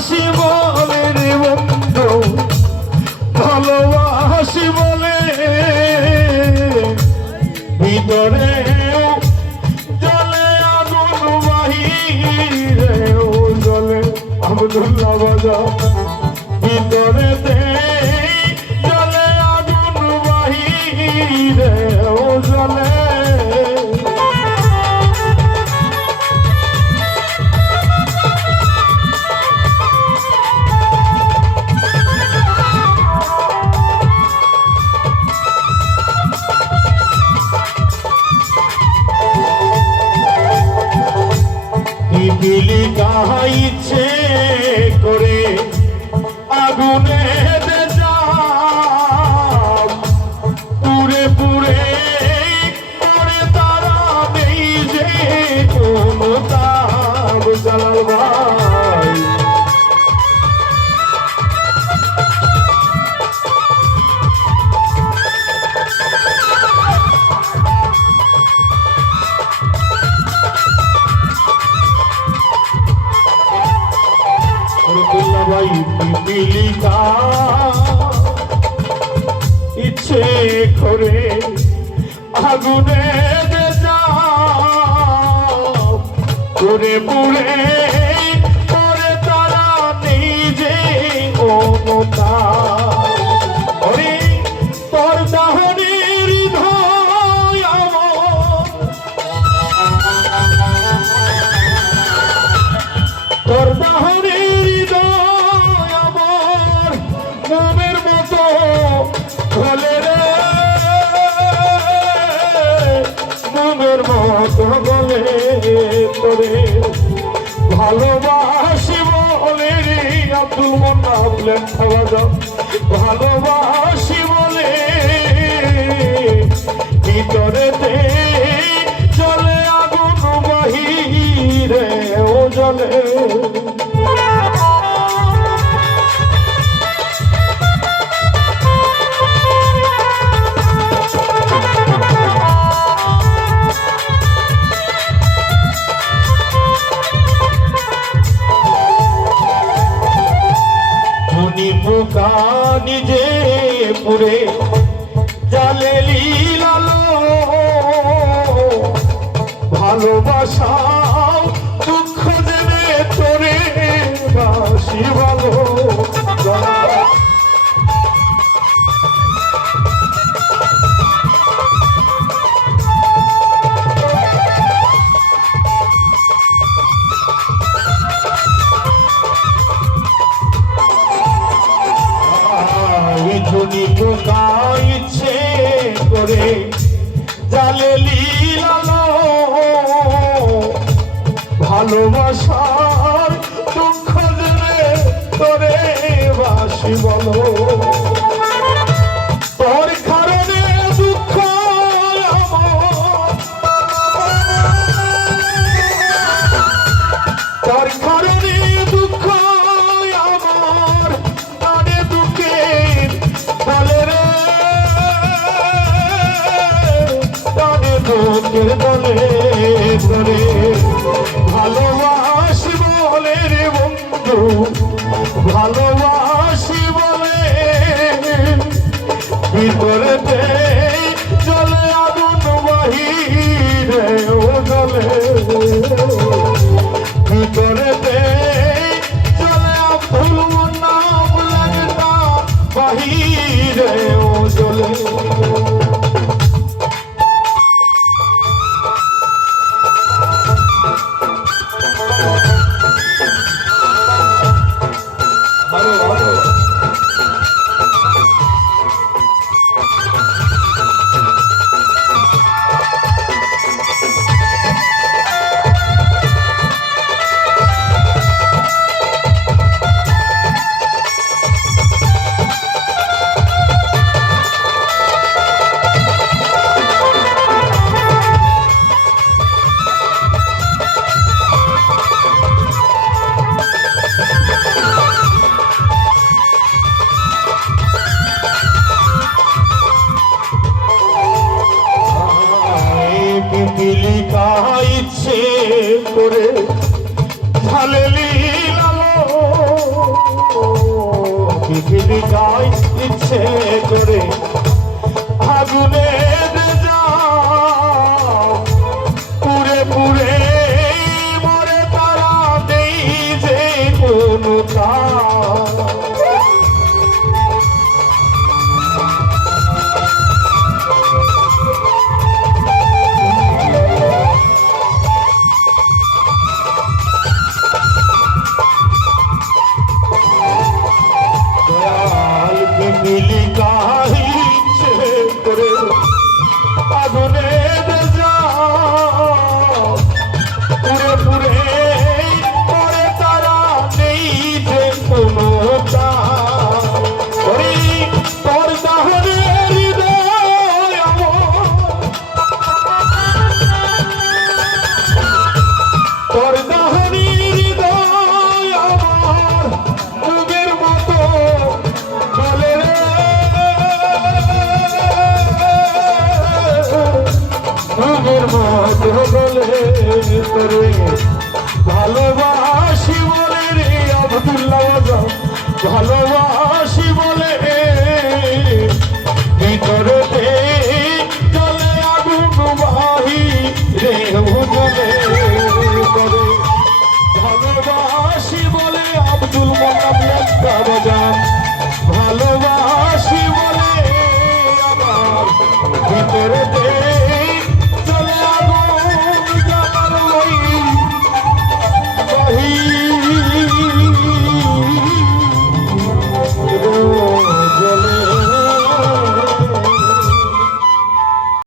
ভালোবাসি বলে রে বন্ধু ভালোবাসি বলে ভিতরে জলে আগুন বাহিরে জলে আব্দুল্লাহ বাজা ভিতরেতে জলে আগুন বাহিরে জলে দিলি কাহাইছে করে আগুনে পুরে পুরে করে তারা নেই যে কোনো তাব জালাল ভাই ভাই পিপিলিকা ইচ্ছে করে আগুনে পুরে পুরে করে তারা নিজে ওমতা ওরে তোর দাহনের হৃদয় তোর দাহনের মোমের মতো বলে রে মোমের মতো বলে তোরে ভালোবাসি বলে রে আব্দুল মোন্না বলেন খাওয়া যাও ভালোবাসি বলে ভিতরেতে চলে আগুন বাহিরে ও জলে পোকা নিজে পুরে জালে লীলালো ভালোবাসা দুঃখ দেবে তোরে বাসি ভালো পোকা ইচ্ছে করে জালে লীলালো ভালোবাসার দুঃখ দেবে তোরে বাসি বলো তোর কারণে দুঃখ তোর কারণে দুঃখ আমার তারে দুঃখের বলে রে তারে দুঃখের বলে করে ভালোবাসি বলে রে বন্ধু ভালোবাসি বলে ভিতরেতে চলে আগুন বাহিরে ও জলে ভিতরেতে চলে আব্দুল মোন্না বলেন না বাহিরে ও জলে গাই ইচ্ছে করে আগুনে পুরে পুরে মরে তারা দেই যে কোনো মিলি গাইছে করে আগুনে পুরে পুরে পরে তারা নেই যে কোনো তোর দাহরে হৃদয় তোর দাহরি হৃদয় আমার মুগের মতো বলে মুগের মতো বলে করে ভালোবাসি বলে রে আব্দুল্লাহ ভালো